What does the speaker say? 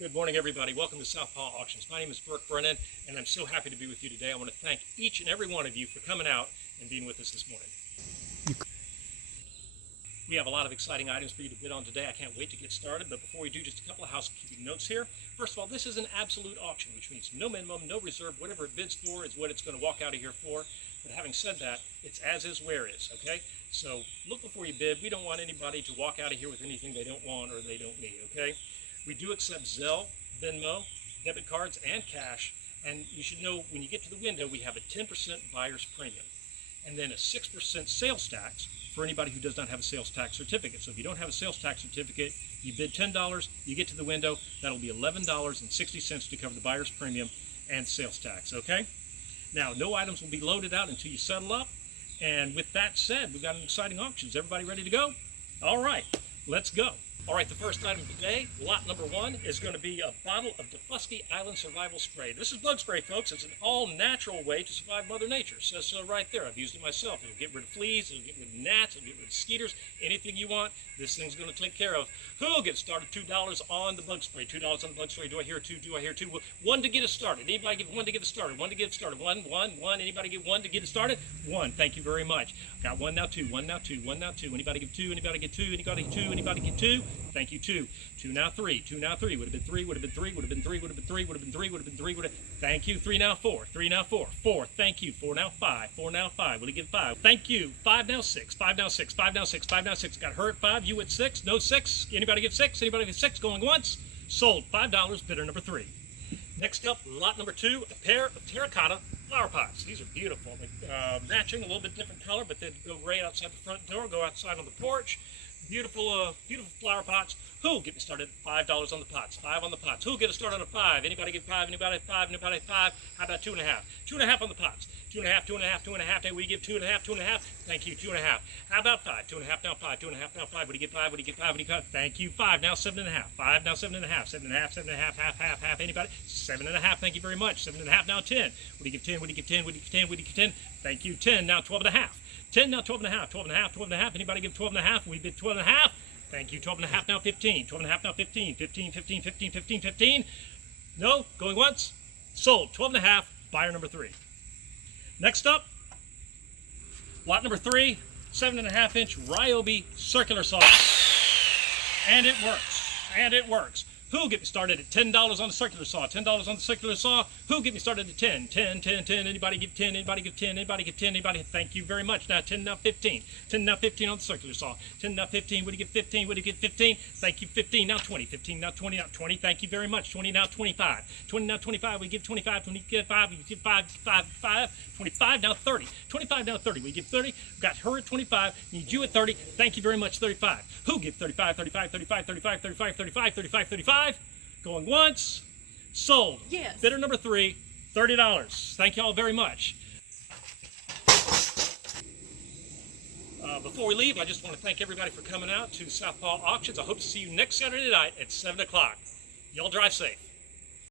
Good morning, everybody. Welcome to Southpaw Auctions. My name is Burke Brennan, and I'm so happy to be with you today. I want to thank each and every one of you for coming out and being with us this morning. We have a lot of exciting items for you to bid on today. I can't wait to get started, but before we do, just a couple of housekeeping notes here. First of all, this is an absolute auction, which means no minimum, no reserve. Whatever it bids for is what it's going to walk out of here for. But having said that, it's as is, where is, okay? So look before you bid. We don't want anybody to walk out of here with anything they don't want or they don't need, okay? We do accept Zelle, Venmo, debit cards, and cash. And you should know when you get to the window, we have a 10% buyer's premium and then a 6% sales tax for anybody who does not have a sales tax certificate. So if you don't have a sales tax certificate, you bid $10, you get to the window, that'll be $11.60 to cover the buyer's premium and sales tax, okay? Now, no items will be loaded out until you settle up. And with that said, we've got an exciting auction. Is everybody ready to go? All right, let's go. All right, the first item today, lot number one, is going to be a bottle of Defusky Island Survival Spray. This is bug spray, folks. It's an all-natural way to survive Mother Nature. It says so right there. I've used it myself. It'll get rid of fleas, it'll get rid of gnats, it'll get rid of mosquitoes, anything you want, this thing's going to take care of. Who'll get started? $2 on the bug spray. $2 on the bug spray. Do I hear two? Do I hear two? One to get us started. Anybody give one to get us started? One to get us started. One. Anybody give one to get us started? One. Thank you very much. Got one now, two. One now, two. One now, two. Anybody give two? Anybody get two? Anybody get two? Anybody get two? Thank you, two. Two now, three. Two now, three. Would have been three. Would have been three. Would have been three. Would have been three. Would have been three. Would have been three. Would have. Thank you. Three now, four. Three now, four. Four. Thank you. Four now, five. Four now, five. Will you give five? Thank you. Five now, six. Five now, six. Five now, six. Five now, six. Got her at five. You at six. No six. Anybody give six? Anybody give six? Going once. Sold. $5. Bidder number three. Next up, lot number two, a pair of terracotta flower pots. These are beautiful. They're matching, a little bit different color, but they go right outside the front door, go outside on the porch. Beautiful, beautiful flower pots. Who'll get me started at $5 on the pots? Five on the pots. Who'll get us started on a five? Anybody get five? Anybody five? Anybody five? How about 2.5? 2.5 on the pots. 2.5, 2.5, 2.5. Hey, we give 2.5, 2.5. Thank you, 2.5. How about five? 2.5 now, five. 2.5 now, five. What do you get five? What do you get five? What do you get? Thank you, five. Now 7.5. Five now 7.5. 7.5, 7.5, half. Anybody? 7.5. Thank you very much. 7.5 now 10. What do you give 10? What do you give 10? What do you give 10? What do you give 10? Thank you, 10. Now 12.5. 10 now 12.5. 12.5, 12.5. Anybody give 12.5? We bid 12.5. Thank you. 12.5 now 15. 12.5 now 15. 15, 15, 15, 15, 15. No? Going once? Sold. 12.5. Buyer number three. Next up, lot number three, 7.5-inch Ryobi circular saw. And it works. And it works. Who'll get me started at $10 on the circular saw? $10 on the circular saw. Who'll get me started at 10? 10, 10, 10. Anybody give 10? Anybody give 10? Anybody give 10? Anybody? Thank you very much. Now 10, now 15. 10, now 15 on the circular saw. 10, now 15. What do you get 15? What do you get 15? Thank you, 15. Now 20. 15, now 20. Now 20. Thank you very much. 20, now 25. 20, now 25. We give 25. 20, give 5. We give 5, 5, 5. 25, now 30. 25, now 30. We give 30. Got her at 25. Need you at 30. Thank you very much. 35. Who give 35, 35, 35, 35, 35, 35, 35, 35? Going once. Sold. Yes. Bidder number three, $30. Thank you all very much. Before we leave, I just want to thank everybody for coming out to Southpaw Auctions. I hope to see you next Saturday night at 7 o'clock. Y'all drive safe.